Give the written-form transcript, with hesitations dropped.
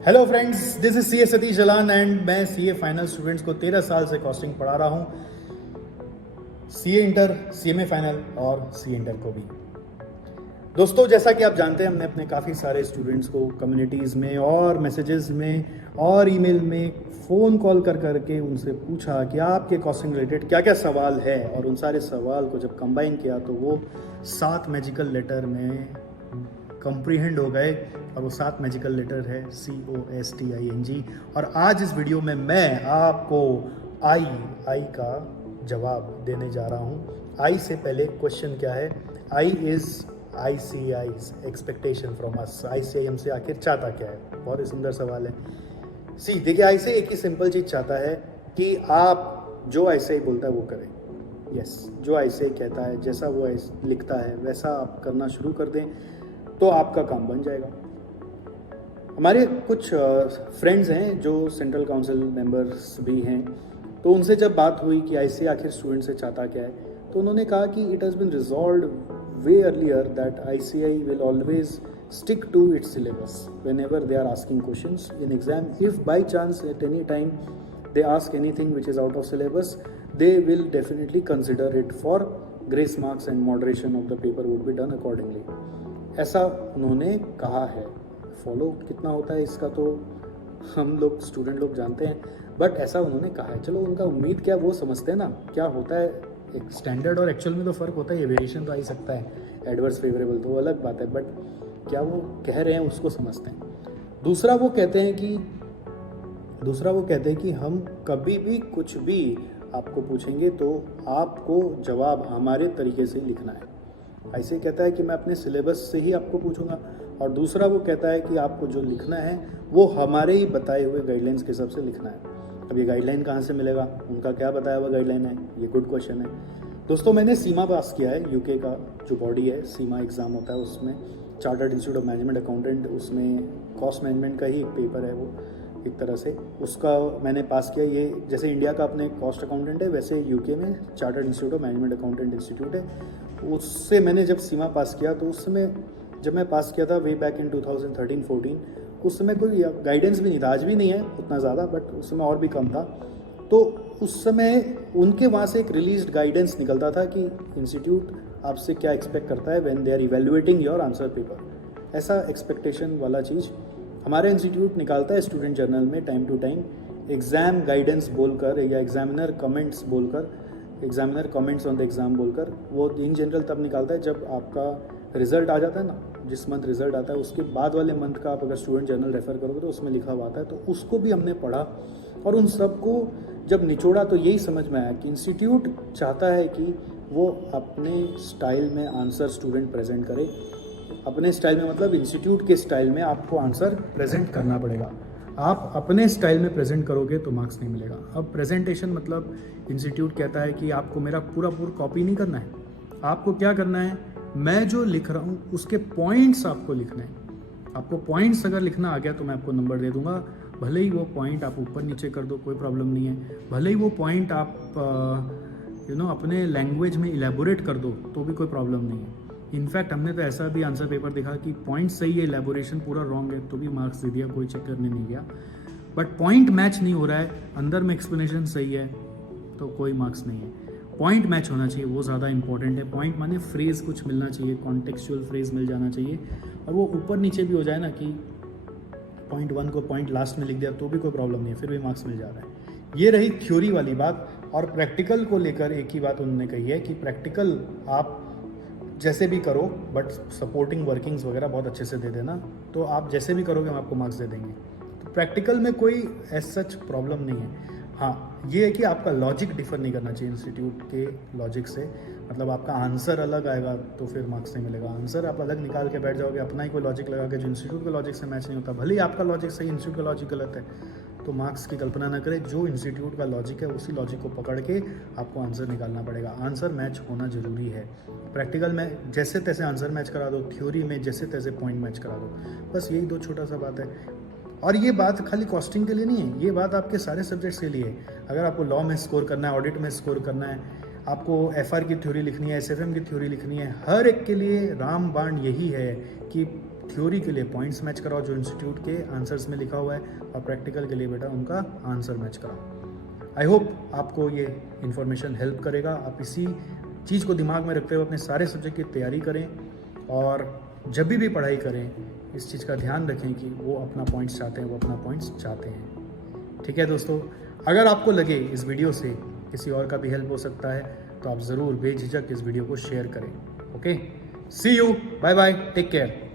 Hello friends, this is CA Satish Jalan and मैं CA final students को 13 साल से कॉस्टिंग पढ़ा रहा हूँ। सीए इंटर, सीएमए फाइनल और सी इंटर को भी। दोस्तों, जैसा कि आप जानते हैं, हमने अपने काफ़ी सारे स्टूडेंट्स को कम्युनिटीज़ में और मैसेजेस में और ईमेल में फ़ोन कॉल कर करके उनसे पूछा कि आपके कॉस्टिंग रिलेटेड क्या क्या सवाल है, और उन सारे सवाल को जब कंबाइन किया तो वो 7 मैजिकल लेटर में कंप्रीहेंड हो गए। और वो 7 मैजिकल लेटर है COSTING। और आज इस वीडियो में मैं आपको आई का जवाब देने जा रहा हूँ। आई से पहले क्वेश्चन क्या है? I is ICAI's expectation from us. ICAI हमसे आखिर चाहता क्या है? बहुत ही सुंदर सवाल है। देखिए, आई से एक ही सिंपल चीज चाहता है कि आप जो ICAI बोलता है वो करें। यस, जो ICAI कहता है, जैसा वो लिखता है वैसा आप करना शुरू कर दें तो आपका काम बन जाएगा। हमारे कुछ फ्रेंड्स हैं जो सेंट्रल काउंसिल मेंबर्स भी हैं, तो उनसे जब बात हुई कि ICAI आखिर स्टूडेंट से चाहता क्या है, तो उन्होंने कहा कि it has been resolved way earlier that ICAI will always stick to its syllabus whenever they are asking questions in exam. If by chance at any time they ask anything which is out of syllabus, they will definitely consider it for grace marks and moderation of the paper would be done accordingly. ऐसा उन्होंने कहा है। Follow कितना होता है इसका तो हम लोग स्टूडेंट लोग जानते हैं, बट ऐसा उन्होंने कहा है। चलो, उनका उम्मीद क्या वो समझते हैं ना क्या होता है। एक स्टैंडर्ड और एक्चुअल में तो फ़र्क होता है, ये वेरिएशन तो आ ही सकता है। एडवर्स फेवरेबल तो वो अलग बात है, बट क्या वो कह रहे हैं उसको समझते हैं। दूसरा वो कहते हैं कि हम कभी भी कुछ भी आपको पूछेंगे तो आपको जवाब हमारे तरीके से लिखना है। ऐसे कहता है कि मैं अपने सिलेबस से ही आपको पूछूंगा। और दूसरा वो कहता है कि आपको जो लिखना है वो हमारे ही बताए हुए गाइडलाइंस के हिसाब से लिखना है। अब ये गाइडलाइन कहाँ से मिलेगा? उनका क्या बताया हुआ गाइडलाइन है? ये गुड क्वेश्चन है। दोस्तों, मैंने सीमा पास किया है। यूके का जो बॉडी है, सीमा एग्ज़ाम होता है, उसमें chartered institute of management accountant, उसमें कॉस्ट मैनेजमेंट का ही एक पेपर है वो, एक तरह से उसका मैंने पास किया। ये जैसे इंडिया का अपने कॉस्ट अकाउंटेंट है, वैसे यूके में chartered institute of management accountant institute है। उससे मैंने जब सीमा पास किया तो उस समय जब मैं पास किया था वे बैक इन 2013-14, उस समय कोई गाइडेंस भी नहीं था। आज भी नहीं है उतना ज़्यादा, बट उस समय और भी कम था। तो उस समय उनके वहाँ से एक रिलीज्ड गाइडेंस निकलता था कि इंस्टीट्यूट आपसे क्या एक्सपेक्ट करता है when they are evaluating your answer paper. ऐसा एक्सपेक्टेशन वाला चीज़ हमारा इंस्टीट्यूट निकालता है स्टूडेंट जर्नल में time to time, exam guidance बोलकर या एग्जामिनर कमेंट्स बोलकर, examiner comments on the exam बोलकर। वो इन जनरल तब निकालता है जब आपका रिजल्ट आ जाता है ना, जिस मंथ रिजल्ट आता है उसके बाद वाले मंथ का आप अगर स्टूडेंट जर्नल रेफर करोगे तो उसमें लिखा हुआ आता है। तो उसको भी हमने पढ़ा और उन सबको जब निचोड़ा तो यही समझ में आया कि इंस्टीट्यूट चाहता है कि वो अपने स्टाइल में आंसर स्टूडेंट प्रेजेंट करे। अपने स्टाइल में मतलब इंस्टीट्यूट के स्टाइल में आपको आंसर प्रेजेंट करना पड़ेगा। आप अपने स्टाइल में प्रेजेंट करोगे तो मार्क्स नहीं मिलेगा। अब प्रेजेंटेशन मतलब इंस्टीट्यूट कहता है कि आपको मेरा पूरा कॉपी नहीं करना है। आपको क्या करना है? मैं जो लिख रहा हूँ उसके पॉइंट्स आपको लिखने हैं। आपको पॉइंट्स अगर लिखना आ गया तो मैं आपको नंबर दे दूंगा। भले ही वो पॉइंट आप ऊपर नीचे कर दो, कोई प्रॉब्लम नहीं है। भले ही वो पॉइंट आप अपने लैंग्वेज में इलेबोरेट कर दो तो भी कोई प्रॉब्लम नहीं है। इनफैक्ट हमने तो ऐसा भी आंसर पेपर देखा कि पॉइंट सही है, इलेबोरेशन पूरा रॉन्ग है, तो भी मार्क्स दे दिया, कोई चेक करने नहीं गया। बट पॉइंट मैच नहीं हो रहा है, अंदर में एक्सप्लेनेशन सही है तो कोई मार्क्स नहीं है। पॉइंट मैच होना चाहिए, वो ज़्यादा इंपॉर्टेंट है। पॉइंट माने फ्रेज़ कुछ मिलना चाहिए, कॉन्टेक्चुअल फ्रेज़ मिल जाना चाहिए। और वो ऊपर नीचे भी हो जाए ना, कि पॉइंट 1 को पॉइंट लास्ट में लिख दिया तो भी कोई प्रॉब्लम नहीं है, फिर भी मार्क्स मिल जा रहा है। ये रही थ्योरी वाली बात। और प्रैक्टिकल को लेकर एक ही बात उन्होंने कही है कि प्रैक्टिकल आप जैसे भी करो, बट सपोर्टिंग वर्किंग्स वगैरह बहुत अच्छे से दे देना, तो आप जैसे भी करोगे हम आपको मार्क्स दे देंगे। तो प्रैक्टिकल में कोई एज सच प्रॉब्लम नहीं है। हाँ, ये है कि आपका लॉजिक डिफर नहीं करना चाहिए इंस्टीट्यूट के लॉजिक से। मतलब आपका आंसर अलग आएगा तो फिर मार्क्स नहीं मिलेगा। आंसर आप अलग निकाल के बैठ जाओगे, अपना ही कोई लॉजिक लगा के जो इंस्टीट्यूट के लॉजिक से मैच नहीं होता, भले ही आपका लॉजिक सही, इंस्टीट्यूट का लॉजिक गलत है, तो मार्क्स की कल्पना ना करें। जो इंस्टीट्यूट का लॉजिक है उसी लॉजिक को पकड़ के आपको आंसर निकालना पड़ेगा। आंसर मैच होना ज़रूरी है। प्रैक्टिकल में जैसे तैसे आंसर मैच करा दो, थ्योरी में जैसे तैसे पॉइंट मैच करा दो, बस यही दो छोटा सा बात है। और ये बात खाली कॉस्टिंग के लिए नहीं है, ये बात आपके सारे सब्जेक्ट्स के लिए है। अगर आपको लॉ में स्कोर करना है, ऑडिट में स्कोर करना है, आपको एफआर की थ्योरी लिखनी है, एसएफएम की थ्योरी लिखनी है, हर एक के लिए रामबाण यही है कि थ्योरी के लिए पॉइंट्स मैच कराओ जो इंस्टीट्यूट के आंसर्स में लिखा हुआ है, और प्रैक्टिकल के लिए बेटा उनका आंसर मैच कराओ। आई होप आपको ये इन्फॉर्मेशन हेल्प करेगा। आप इसी चीज़ को दिमाग में रखते हुए अपने सारे सब्जेक्ट की तैयारी करें, और जब भी पढ़ाई करें इस चीज़ का ध्यान रखें कि वो अपना पॉइंट्स चाहते हैं, वो अपना पॉइंट्स चाहते हैं। ठीक है दोस्तों, अगर आपको लगे इस वीडियो से किसी और का भी हेल्प हो सकता है तो आप ज़रूर बेझिझक इस वीडियो को शेयर करें। Okay, see you, bye bye, take care.